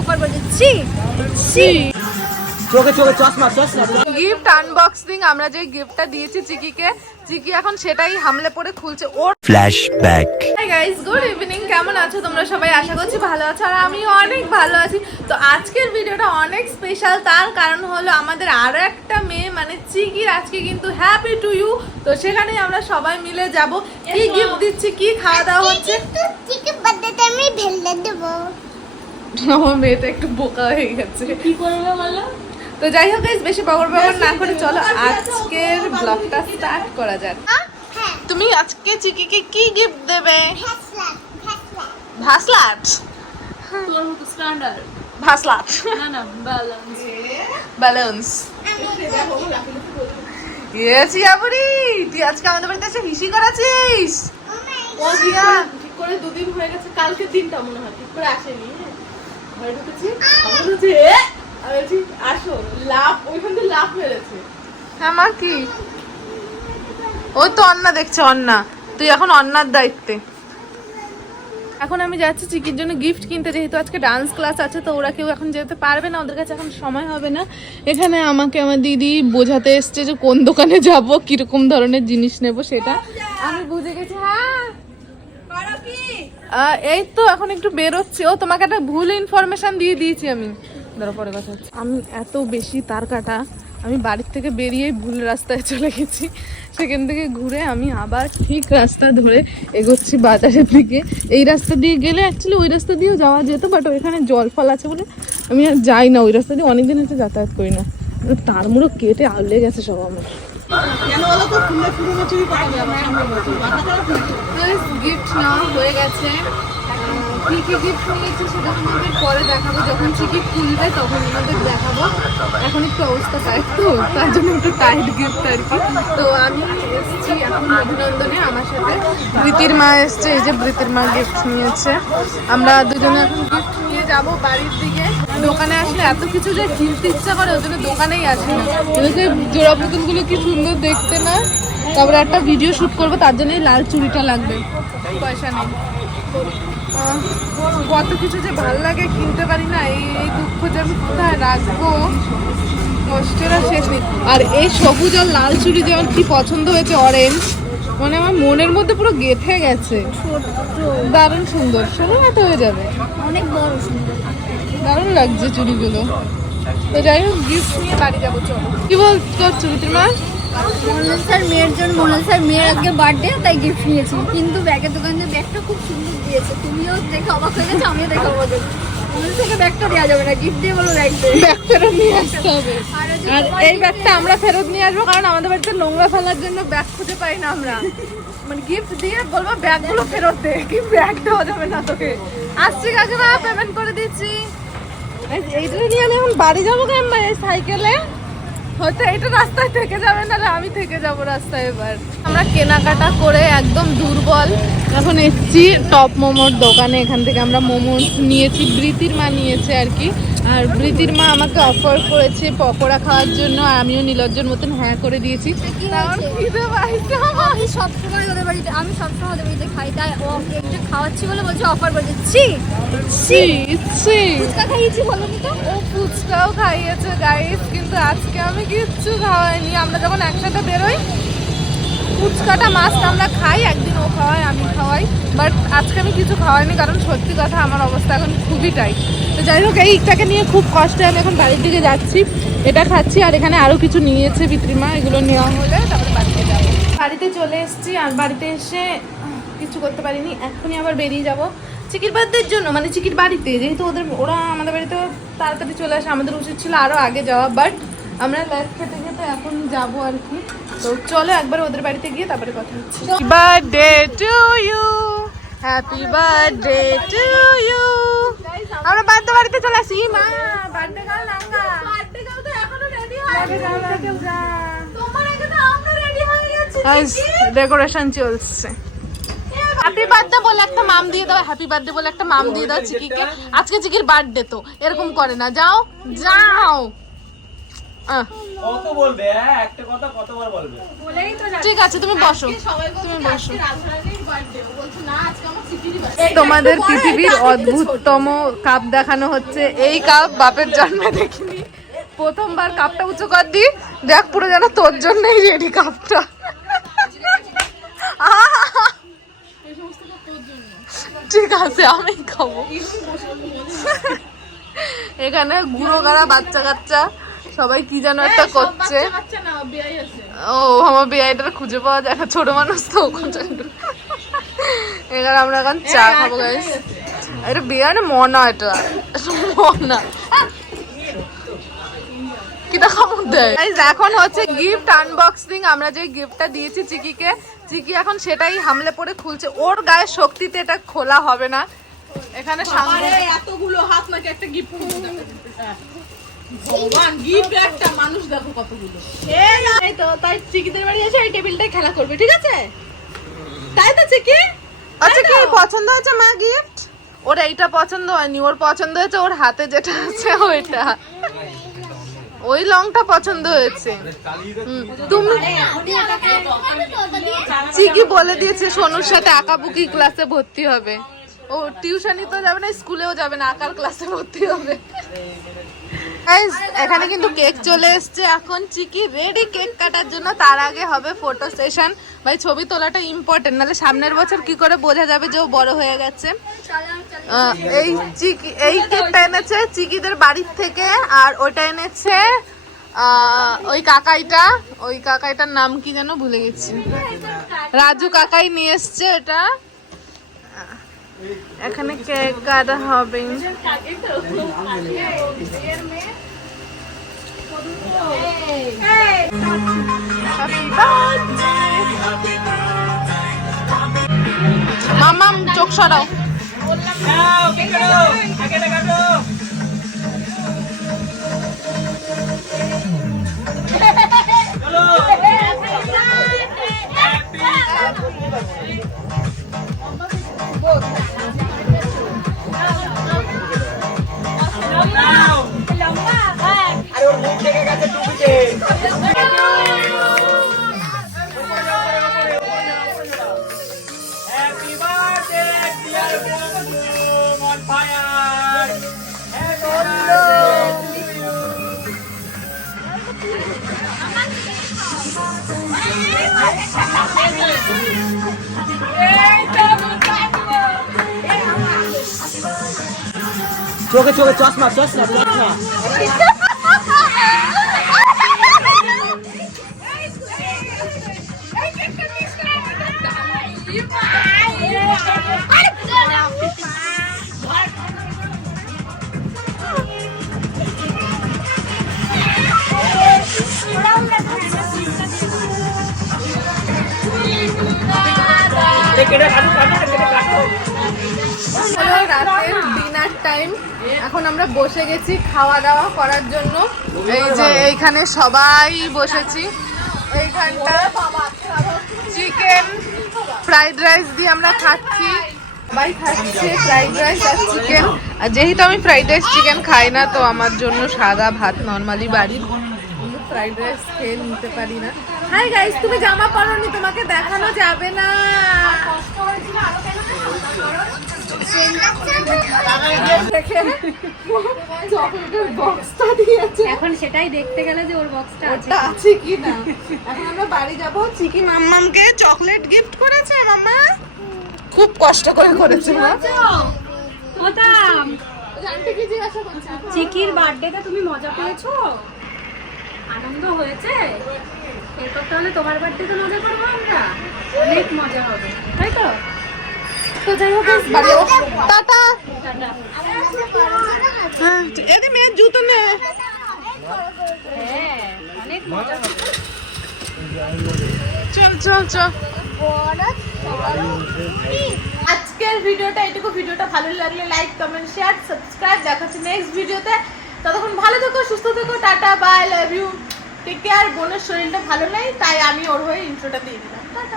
Offer করছে ছি ছি। চোখে চোখে চশমা চশমা। গিফট আনবক্সিং আমরা যে গিফটটা দিয়েছি চিকিকে চিকি এখন সেটাই হামলে পড়ে খুলছে। ওর Flashback. Hi guys good evening কেমন আছো তোমরা সবাই? আশা করছি ভালো আছো আর আমি অনেক ভালো আছি। তো আজকের ভিডিওটা অনেক স্পেশাল তার কারণ হলো আমাদের আরও একটা মেয়ে মানে চিকির আজকে কিন্তু হ্যাপি টু ইউ তো সেখানে আমরা সবাই মিলে যাব। কি গিফট দিচ্ছি কি খাওয়া দাওয়া হচ্ছে বার্থডেতে আমি ভেলে দেবো। আমার মেয়েটা একটু বোকা হয়ে গেছে। কি করবে বলো? তো যাই হোক বেশি বগর বগর না করে চলো আজকের ব্লগটা স্টার্ট করা যাক। হ্যাঁ। তুমি আজকে চিকিকে কি গিফট দেবে? ভাসলাট ভাসলাট ব্যালেন্স ইয়ে চিয়াপুরি তুই আজকে আমাদের বাড়িতে এসে হিসি করাছিস ও জিয়া ঠিক করে দুদিন হয়ে গেছে কালকে দিনটা মনে হয় ঠিক করে আসেনি। ঘরে ঢুকেছি আমার বলছে "এ!" আমি বলছি আসো। লাভ ওইখান থেকে লাভ মেরেছে। আমার কি? ওই তো অন্না দেখছে অন্না। তুই এখন অন্নার দায়িত্বে। এখন আমি যাচ্ছি চিকির জন্য গিফট কিনতে যেহেতু আজকে ডান্স ক্লাস আছে তো ওরা কেউ এখন যেতে পারবে না ওদের কাছে এখন সময় হবে না। এখানে আমাকে আমার দিদি বোঝাতে এসছে যে কোন দোকানে যাব কীরকম ধরনের জিনিস নেব সেটা। আমি বুঝে গেছি হ্যাঁ এই তো, এখন একটু বেরোচ্ছে। ও, তোমাকে একটা ভুল ইনফরমেশন দিয়ে দিয়েছি আমি। ধরো পরে কথা হচ্ছে। আমি এত বেশি তার কাটা, আমি বাড়ির থেকে বেরিয়ে ভুল রাস্তায় চলে গেছি। সেখান থেকে ঘুরে আমি আবার ঠিক রাস্তা ধরে এগোচ্ছি বাজারের দিকে। এই রাস্তা দিয়ে গেলে অ্যাকচুয়ালি ওই রাস্তা দিয়েও যাওয়া যেত বাট ওইখানে জল ফল আছে বলে আমি আর যাই না। ওই রাস্তা দিয়ে অনেকদিন হচ্ছে যাতায়াত করি না। তার মুড়ো কেটে আউলে গেছে সব আমার। গিফট নেওয়া হয়ে গেছে। কি কি গিফট পরে দেখাবো। যখন খুলবে তখন দেখাবো। এখন একটু অবস্থা তো, তার জন্য একটু টাইট গিফট আর কি। তো আমি এসেছি এখন আমার সাথে। বৃতির মা এসছে, এই যে বৃতির মা গিফট নিয়েছে। আমরা দুজনে এখন গিফট নিয়ে যাব বাড়ির দিকে। দোকানে আসলে এত কিছু যে কিনতে ইচ্ছা করে ওই জন্য দোকানেই আসি না। জোড়া পুতুলগুলো কি সুন্দর দেখতে না? তারপরে একটা ভিডিও শুট করব তার জন্যই লাল চুড়িটা লাগবে। পয়সা নেই। কত কিছু যে ভালো লাগে কিনতে পারি না এই দুঃখ যে আমি কোথায় রাখব? কষ্টের আর শেষ নেই। আর এই সবুজ আর লাল চুড়ি যে আমার কি পছন্দ হয়েছে অরেঞ্জ মানে আমার মনের মধ্যে পুরো গেথে গেছে। দারুণ সুন্দর। ষোলো হাতে হয়ে যাবে। অনেক বড় সুন্দর। দারুণ লাগছে চুড়িগুলো। তো যাই হোক গিফট নিয়ে বাড়ি যাব চলো। কি বল বিতির মা? মনোজ স্যার মেয়ের জন্য মনোজ স্যার মেয়ের আজকে বার্থডে তাই গিফট নিয়েছি। কিন্তু ব্যাগের দোকান ব্যাগটা খুব সুন্দর দিয়েছে। তুমিও দেখে অবাক হয়ে গেছো আমিও দেখে অবাক হয়ে থেকে ব্যাগটা দেওয়া যাবে না গিফট দিয়ে বলো ব্যাগ ব্যাগ ফেরত নিয়ে আসতে হবে। আর এই ব্যাগটা আমরা ফেরত নিয়ে আসব কারণ আমাদের বাড়িতে নোংরা ফেলার জন্য ব্যাগ খুঁজে পাই না আমরা। মানে গিফট দিয়ে বলব ব্যাগগুলো ফেরত দে। কি ব্যাগ দেওয়া যাবে না তোকে। আসছি কাকিমা পেমেন্ট করে দিচ্ছি। এইটা নিয়ে আমি এখন বাড়ি যাব কেন এই সাইকেলে? হয়তো এটা রাস্তায় থেকে যাবে না আমি থেকে যাব রাস্তায় এবার। আমরা কেনাকাটা করে একদম দুর্বল। এখন এসছি টপ মোমোর দোকানে। এখান থেকে আমরা মোমোস নিয়েছি। বৃতির মা নিয়েছে আর কি। আর বৃতির মা আমাকে অফার করেছে পকোড়া খাওয়ার জন্য আর আমিও নীলজ্জর মতন হ্যাঁ করে দিয়েছি। আমি সবসময় ওদের বাড়িতে আমি সবসময় ওদের বাড়িতে খাই তাই খাওয়াচ্ছি বলে বলছে অফার করছে ছি ছি, ছি। ফুচকা খাইয়েছি বলনি তো? ও ফুচকাও খাইয়েছে গাইস কিন্তু আজকে আমি কিচ্ছু খাওয়াইনি। আমরা যখন একসাথে বেরোই ফুচকাটা মাস্ট আমরা খাই একদিন ও খাওয়াই আমি খাওয়াই। বাট আজকে আমি কিছু খাওয়াইনি কারণ সত্যি কথা আমার অবস্থা এখন খুবই টাইট তো যাই হোক এইটাকে নিয়ে খুব কষ্টে আমি এখন বাড়ির দিকে যাচ্ছি। এটা খাচ্ছি আর এখানে আরও কিছু নিয়েছে বিত্রিমা এগুলো নেওয়া হলে তারপরে বাড়িতে যাব। বাড়িতে চলে এসেছি আর বাড়িতে এসে কিছু করতে পারিনি এখনই আবার বেরিয়ে যাব। চিকির বাদদের জন্য মানে চিকির বাড়িতে যেহেতু ওদের ওরা আমাদের বাড়িতে তাড়াতাড়ি চলে আসে আমাদের উচিত ছিল আরও আগে যাওয়া বাট আমরা লাইফ খেতে খেতে এখন যাব আর কি। তো চলো একবার ওদের বাড়িতে গিয়ে তারপরে কথা হচ্ছে। Birthday to you happy birthday to you আমরা বার্থডে বাড়িতে চলে আসি। মা বার্থডে গাল নাঙ্গা বার্থডে গাল তো এখনও রেডি হয় তোমার আগে তো আমরা রেডি হয়ে গেছি। ডেকোরেশন চলছে। হ্যাপি বার্থডে বলে একটা মাম দিয়ে দাও হ্যাপি বার্থডে বলে একটা মাম দিয়ে দাও চিকিকে। আজকে চিকির বার্থডে তো এরকম করে না। যাও যাও। হ্যাঁ একটা কথা কতবার বলবে? ঠিক আছে তুমি বসো তুমি বসো। রাজধানী বার্থডে বলছে না আজকে আমার সিটির বার্থডে তোমাদের পৃথিবীর অদ্ভুততম কাপ দেখানো হচ্ছে। এই কাপ বাপের জন্মে দেখিনি। প্রথমবার কাপটা উঁচু কর দি। দেখ পুরো যেন তোর জন্যই রেডি কাপটা ঠিক আছে আমি খাব। এখানে গুঁড়ো গাড়া বাচ্চা কাচ্চা সবাই কি যেন একটা করছে। ও আমার বিআইটা খুঁজে পাওয়া যায় না ছোট মানুষ তো এখানে আমরা এখন চা খাব গাইস। এটা বিয়ে না মনা এটা? মনা। কিটা খামুক দেয় এখন হচ্ছে গিফট আনবক্সিং আমরা যে গিফটটা দিয়েছি চিকিকে চিকি এখন সেটাই হামলে পড়ে খুলছে। ওর গায়ে শক্তিতে এটা খোলা হবে না। এখানে সামনে এতগুলো হাত নাকি একটা গিফট ভগবান গিফট একটা মানুষ দেখো কতগুলো। এই এই তো তাই চিকিদের বাড়ি এসে এই টেবিলটাই খেলা করবে ঠিক আছে? তাই তো চিকি? আচ্ছা কি পছন্দ মা গিফট ওর এইটা পছন্দ হয়নি ওর পছন্দ হয়েছে ওর হাতে যেটা আছে ওইটা। ওই লংটা পছন্দ হয়েছে। তুমি চিকি বলে দিয়েছে সোনুর সাথে আঁকাবুকি ক্লাসে ভর্তি হবে। ও টিউশনই তো যাবে না স্কুলেও যাবে না আঁকার ক্লাসে ভর্তি হবে। এখানে কিন্তু কেক চলে এসেছে এখন। চিকি রেডি কেক কাটার জন্য। তার আগে হবে ফটো সেশন ভাই, ছবি তোলাটা ইম্পর্টেন্ট নাহলে সামনের বছর কি করে বোঝা যাবে যে ও বড় হয়ে গেছে? এই চিকি এই কেকটা এনেছে চিকিদের বাড়ির থেকে। আর ওটা এনেছে ওই কাকাইটা। ওই কাকাইটার নাম কি যেন ভুলে গেছি। রাজু কাকাই নিয়ে এসছে এটা। এখানে কেক কাটা হবে। মামাম চোখ সরাও। আরে চোখে চোখে চশমা চশমা চশমা। কেটে কাটো কাটো কেটে কাটো রাতের ডিনার টাইম এখন আমরা বসে গেছি খাওয়া দাওয়া করার জন্য। এই যে এইখানে সবাই বসেছি। এইখানটা চিকেন ফ্রাইড রাইস দিয়ে আমরা খাচ্ছি। ভাই খাচ্ছে ফ্রাইড রাইস আর চিকেন আর যেহেতু আমি ফ্রাইড রাইস চিকেন খাই না, তো আমার জন্য সাদা ভাত নর্মালি বাড়ি। ফ্রাইড রাইস খেয়ে নিতে পারি না। হাই গাইস তুমি জামা পরনি, তোমাকে দেখানো যাবে না। চকলেটের বক্সটা দিয়েছে এখন সেটাই দেখতে গেলে যে ওর বক্সটা আছে ওটা আছে। কি না? এখন আমরা বাড়ি যাব চিকি মাম্মামকে চকলেট গিফট করেছে মাম্মা। খুব কষ্ট করে করেছে মা। চিকির বার্থডেতে তুমি মজা পেয়েছ? আনন্দ হয়েছে? এরপর তাহলে তোমার বার্থডেতে মজা করব আমরা। অনেক মজা হবে তাই তো? তো যাই হোক বাড়ি টাটা। হ্যাঁ এদি মেয়ের জুতো নে। হ্যাঁ অনেক মজা হবে চল চল চল। আজকের ভিডিওটা এটুকু ভিডিওটা ভালো লাগলে লাইক কমেন্ট শেয়ার সাবস্ক্রাইব দেখাচ্ছি নেক্সট ভিডিওতে। ততক্ষণ ভালো থেকো সুস্থ থেকো tata bye love you take care বোনের শরীরটা ভালো নেই তাই আমি ওর হয়ে ইন্ট্রোটা দিয়ে দিলাম। টাটা।